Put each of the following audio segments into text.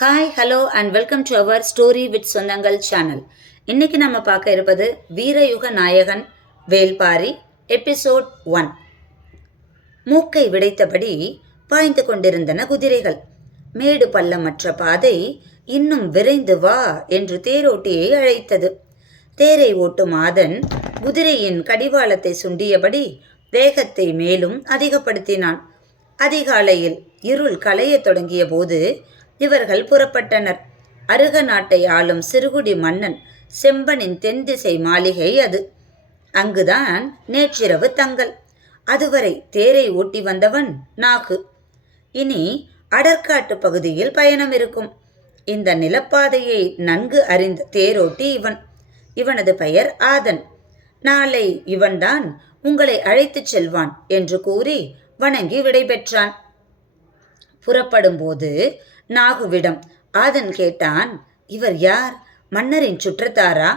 Hi hello and welcome to our story with சொந்தங்கள் channel. இன்னைக்கு நம்ம பார்க்க இருப்பது வீரயுக நாயகன் வேல்பாரி எபிசோட் 1. மூக்கை விடைத்தபடி பாய்ந்து கொண்டிருந்தன குதிரைகள். மேடு பள்ளமற்ற பாதை இன்னும் விரைந்து வா என்று தேரோட்டியை அழைத்தது. தேரை ஓட்டும் ஆதன் குதிரையின் கடிவாளத்தை சுண்டியபடி வேகத்தை மேலும் அதிகப்படுத்தினான். அதிகாலையில் இருள் களையத் தொடங்கிய போது இவர்கள் புறப்பட்டனர். அருக நாட்டை ஆளும் சிறுகுடி மன்னன் செம்பனின் தென் திசை மாளிகை அது. அங்குதான் நேற்றிரவு தங்கல். அதுவரை தேரை ஓட்டி வந்தவன் நாகு. இனி அடற்காட்டு பகுதியில் பயணம் இருக்கும். இந்த நிலப்பாதையை நன்கு அறிந்த தேரோட்டி இவனது பெயர் ஆதன். நாளை இவன்தான் உங்களை அழைத்துச் செல்வான் என்று கூறி வணங்கி விடைபெற்றான். புறப்படும்போது நாகுவிடம் ஆதன் கேட்டான், இவர் யார்? மன்னரின் சுற்றத்தாரா?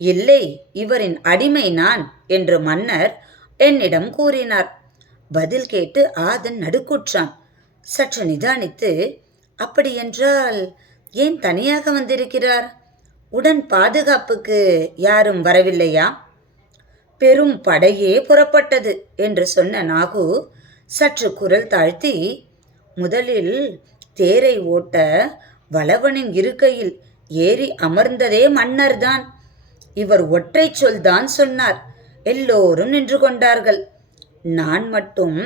இல்லை, இவரின் அடிமை நான் என்று மன்னர் என்னிடம் கூறினார். பதில் கேட்டு ஆதன் நடுக்குற்றான். சற்று நிதானித்து, அப்படியென்றால் ஏன் தனியாக வந்திருக்கிறார்? உடன் பாதுகாப்புக்கு யாரும் வரவில்லையா? பெரும் படையே புறப்பட்டது என்று சொன்ன நாகு சற்று குரல் தாழ்த்தி, முதலில் தேரை ஓட்ட வளவனின் இருக்கையில் ஏறி அமர்ந்ததே மன்னர்தான். இவர் ஒற்றை சொல்தான் சொன்னார். எல்லோரும் நின்று கொண்டார்கள். நான் மட்டும்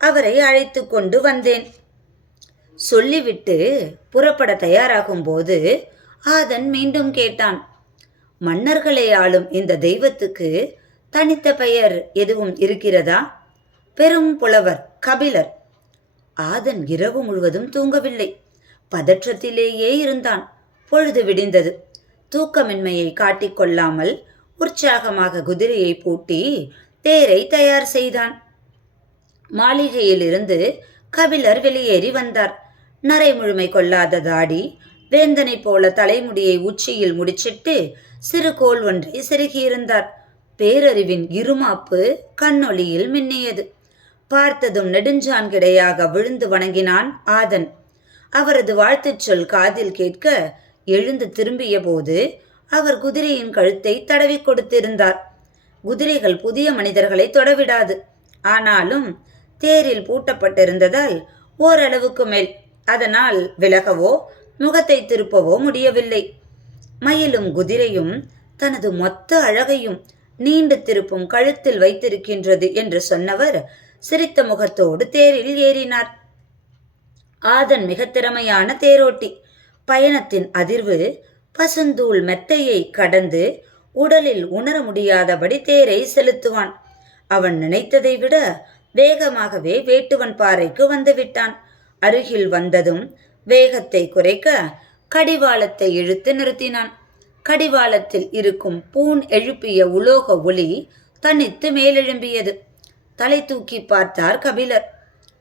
அவரை அழைத்து கொண்டு வந்தேன். சொல்லிவிட்டு புறப்பட தயாராகும் போது ஆதன் மீண்டும் கேட்டான், மன்னர்களை ஆளும் இந்த தெய்வத்துக்கு தனித்த பெயர் எதுவும் இருக்கிறதா? பெரும் புலவர் கபிலர். ஆதன் இரவு முழுவதும் தூங்கவில்லை. பதற்றத்திலேயே இருந்தான். பொழுது விடிந்தது. தூக்கமின்மையை காட்டிக்கொள்ளாமல் உற்சாகமாக குதிரையை பூட்டி தேரை தயார் செய்தான். மாளிகையிலிருந்து கபிலர் வெளியேறி வந்தார். நரை முழுமை கொள்ளாத தாடி, வேந்தனை போல தலைமுடியை உச்சியில் முடிச்சிட்டு சிறு கோல் ஒன்றை செருகியிருந்தார். பேரறிவின் இருமாப்பு கண்ணொளியில் மின்னியது. பார்த்ததும் நெடுஞ்சான் கிடையாக விழுந்து வணங்கினான் ஆதன். அவரது வாழ்த்துச் சொல் காதில் கேட்க எழுந்து திரும்பிய போது அவர் குதிரையின் கழுத்தை தடவி கொடுத்திருந்தார். குதிரைகள் புதிய மனிதர்களை தொடவிடாது. ஆனாலும் தேரில் பூட்டப்பட்டிருந்ததால் ஓரளவுக்கு மேல். அதனால் விலகவோ முகத்தை திருப்பவோ முடியவில்லை. மயிலும் குதிரையும் தனது மொத்த அழகையும் நீண்டு திருப்பும் கழுத்தில் வைத்திருக்கின்றது என்று சொன்னவர் சிரித்த முகத்தோடு தேரில் ஏறினார். ஆதன் மிக திறமையான தேரோட்டி. பயணத்தின் அதிர்வு பசுந்தூள் மெத்தையை கடந்து உடலில் உணர முடியாதபடி தேரை செலுத்துவான். அவன் நினைத்ததை விட வேகமாகவே வேட்டுவன் பாறைக்கு வந்துவிட்டான். அருகில் வந்ததும் வேகத்தை குறைக்க கடிவாளத்தை இழுத்து நிறுத்தினான். கடிவாளத்தில் இருக்கும் பூண் எழுப்பிய உலோக ஒளி தனித்து மேலெழும்பியது. தலை தூக்கி பார்த்தார் கபிலர்.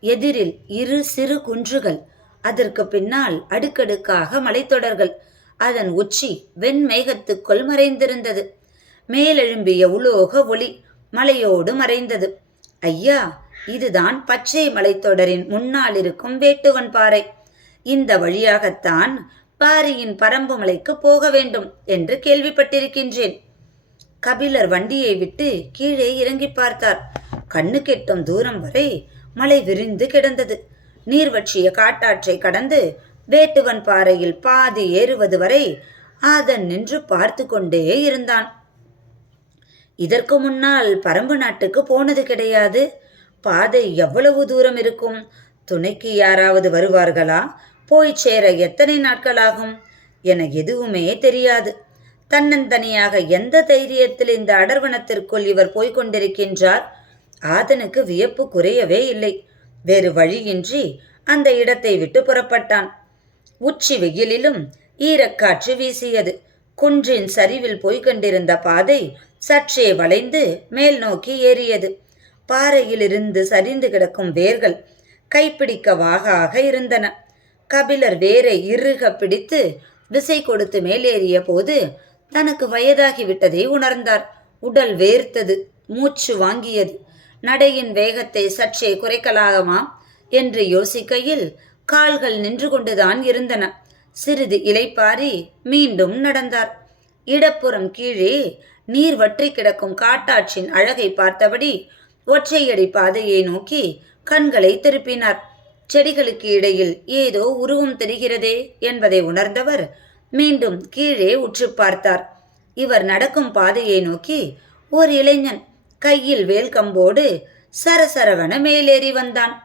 எதிரில் இரு சிறு குன்றுகள், அதற்கு பின்னால் அடுக்கடுக்காக மலைத்தொடர்கள். அதன் உச்சி வெண்மேகத்துக்குள் மறைந்திருந்தது. மேலெழும்பிய உலோக ஒளி மலையோடு மறைந்தது. ஐயா, இதுதான் பச்சை மலைத்தொடரின் முன்னால் இருக்கும் வேட்டுவன் பாறை. இந்த வழியாகத்தான் பாரியின் பரம்பு மலைக்கு போக வேண்டும் என்று கேள்விப்பட்டிருக்கின்றேன். கபிலர் வண்டியை விட்டு கீழே இறங்கி பார்த்தார். கண்ணு கெட்டும் தூரம் வரை மலை விரிந்து கிடந்தது. நீர்வற்றிய காட்டாற்றை கடந்து வேட்டுவன் பாறையில் பாதி ஏறுவது வரை ஆதன் நின்று பார்த்து கொண்டே இருந்தான். இதற்கு முன்னால் பரம்பு நாட்டுக்கு போனது கிடையாது. பாதை எவ்வளவு தூரம் இருக்கும்? துணைக்கு யாராவது வருவார்களா? போய் சேர எத்தனை நாட்களாகும் என எதுவுமே தெரியாது. தன்னந்தனியாக எந்த தைரியத்தில் இந்த அடர்வனத்திற்குள் இவர் போய்கொண்டிருக்கின்றார்? ஆதனுக்கு வியப்பு குறையவே இல்லை. வேறு வழியின்றி அந்த இடத்தை விட்டு புறப்பட்டான். உச்சி வெயிலிலும் ஈரக்காற்று வீசியது. குன்றின் சரிவில் போய்கொண்டிருந்த பாதை சற்றே வளைந்து மேல் நோக்கி ஏறியது. பாறையிலிருந்து சரிந்து கிடக்கும் வேர்கள் கைப்பிடிக்க வாகாக இருந்தன. கபிலர் வேரை இறுக பிடித்து விசை கொடுத்து மேலேறிய போது தனக்கு வயதாகிவிட்டதை உணர்ந்தார். உடல் வேர்த்தது. மூச்சு வாங்கியது. நடையின் வேகத்தை சற்றே குறைக்கலாமா என்று யோசிக்கையில் கால்கள் நின்று கொண்டுதான் இருந்தன. சிறிது இளைப்பாரி மீண்டும் நடந்தார். இடப்புறம் கீழே நீர் வற்றி கிடக்கும் காட்டாற்றின் அழகை பார்த்தபடி ஒற்றையடி பாதையை நோக்கி கண்களை திருப்பினார். செடிகளுக்கு இடையில் ஏதோ உருவம் தெரிகிறதே என்பதை உணர்ந்தவர் மீண்டும் கீழே உற்று பார்த்தார். இவர் நடக்கும் பாதையை நோக்கி ஒரு இளைஞன் கையில் வேல்கம்போடு சரசரவென மேலேறி வந்தான்.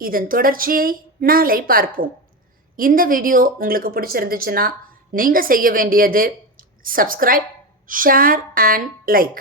இதன் தொடர்ச்சியை நாளை பார்ப்போம். இந்த வீடியோ உங்களுக்கு பிடிச்சிருந்துச்சுன்னா நீங்க செய்ய வேண்டியது சப்ஸ்கிரைப், ஷேர் அண்ட் லைக்.